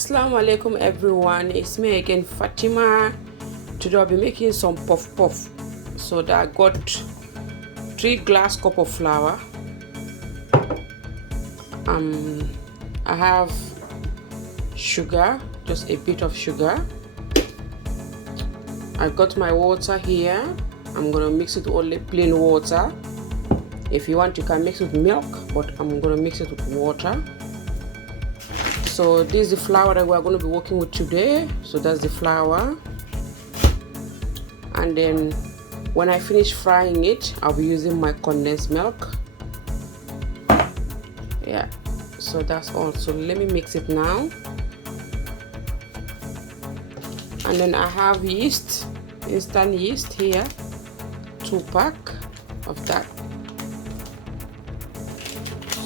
Assalamu alaikum everyone, it's me again, Fatima. Today I'll be making some puff puff. So that I got 3 glass cup of flour. I have sugar, just a bit of sugar. I got my water here. I'm gonna mix it only plain water. If you want, you can mix it with milk, but I'm gonna mix it with water. So this is the flour that we're going to be working with today. So that's the flour, and then when I finish frying it, I'll be using my condensed milk. Yeah, so that's all. So let me mix it now. And then I have yeast, instant yeast here, 2 pack of that.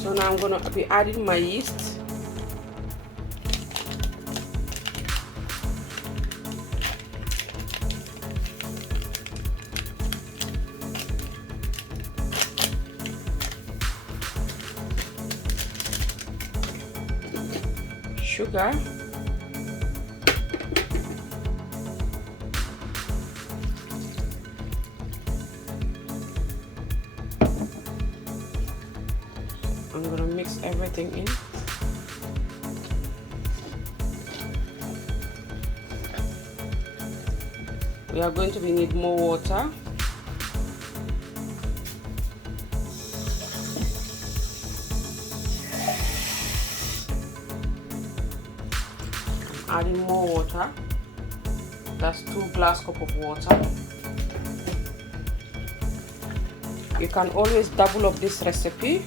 So now I'm going to be adding my yeast. Sugar, I'm gonna mix everything in. We are going to need more water. Adding more water. That's 2 glass cup of water. You can always double up this recipe.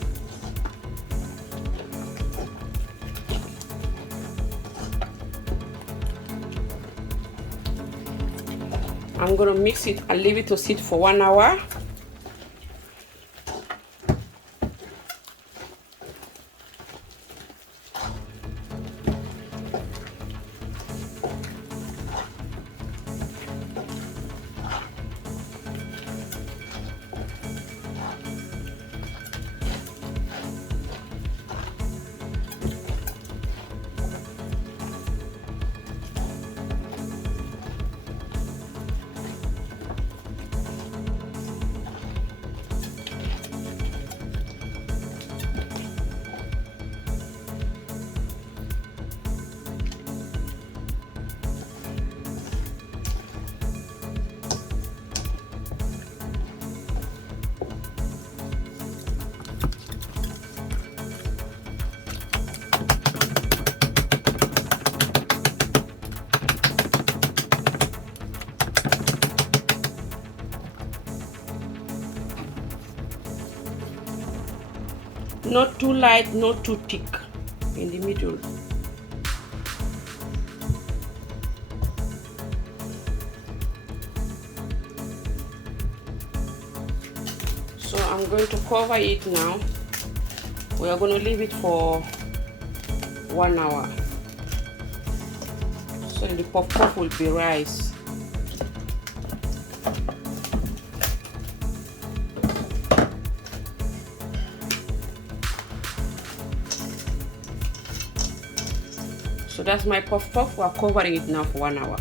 I'm gonna mix it and leave it to sit for 1 hour. Not too light, not too thick, in the middle. So I'm going to cover it now. We are going to leave it for 1 hour. So the puff puff will be rice. So that's my puff puff. We're covering it now for 1 hour.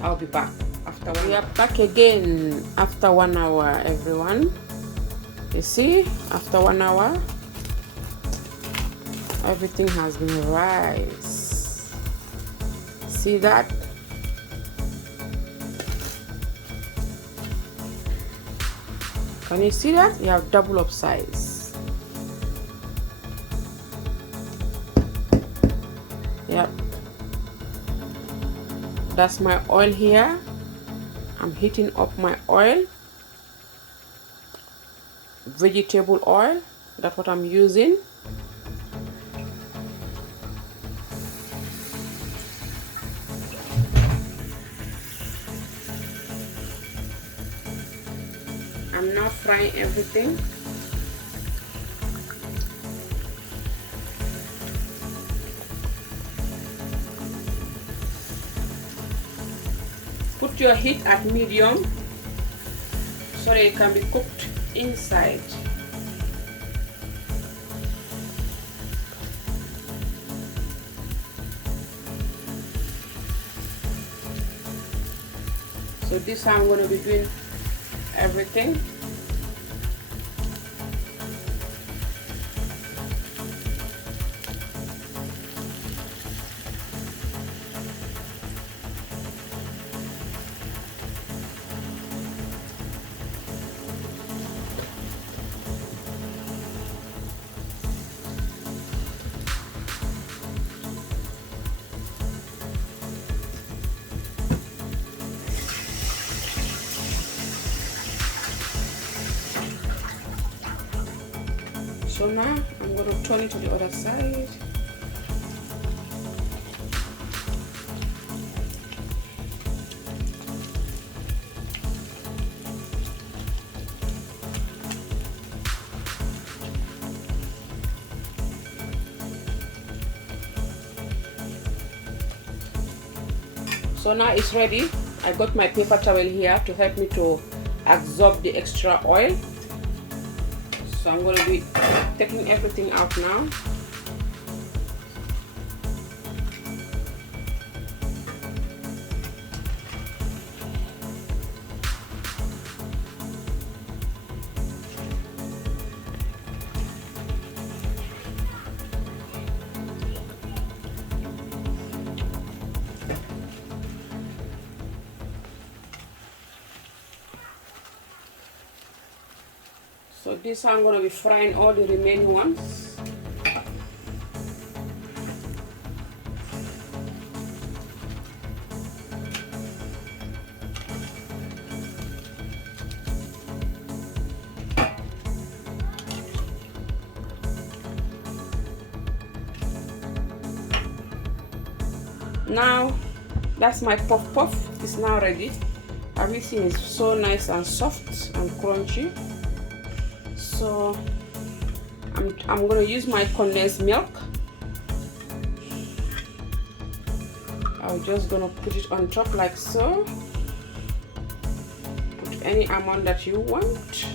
I'll be back after 1 hour. We are back again after 1 hour, everyone. You see, after 1 hour, everything has been rice. See that? Can you see that? You have double up size. Yep, that's my oil here. I'm heating up my oil, vegetable oil. That's what I'm using. I'm now frying everything. Put your heat at medium so that it can be cooked inside. So this is how I'm going to be doing everything. So now I'm going to turn it to the other side. So now it's ready. I got my paper towel here to help me to absorb the extra oil. So I'm going to be taking everything out now. So this I'm going to be frying all the remaining ones. Now that's my puff puff. It's now ready. Everything is so nice and soft and crunchy. So I'm going to use my condensed milk. I'm just going to put it on top like so. Put any amount that you want.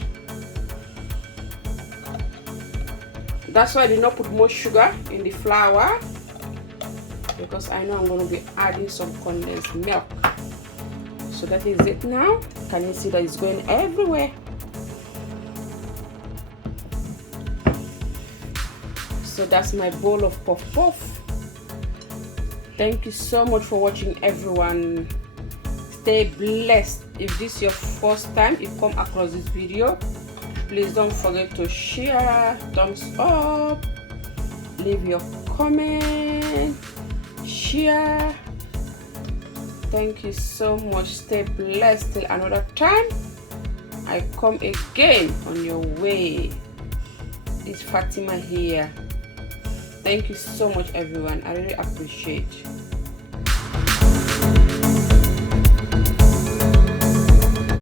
That's why I did not put more sugar in the flour, because I know I'm going to be adding some condensed milk. So that is it now. Can you see that it's going everywhere? So that's my bowl of puff puff. Thank you so much for watching, everyone. Stay blessed. If this is your first time you come across this video, please don't forget to share, thumbs up, leave your comment, share. Thank you so much. Stay blessed till another time I come again on your way. It's Fatima here. Thank you so much, everyone. I really appreciate you.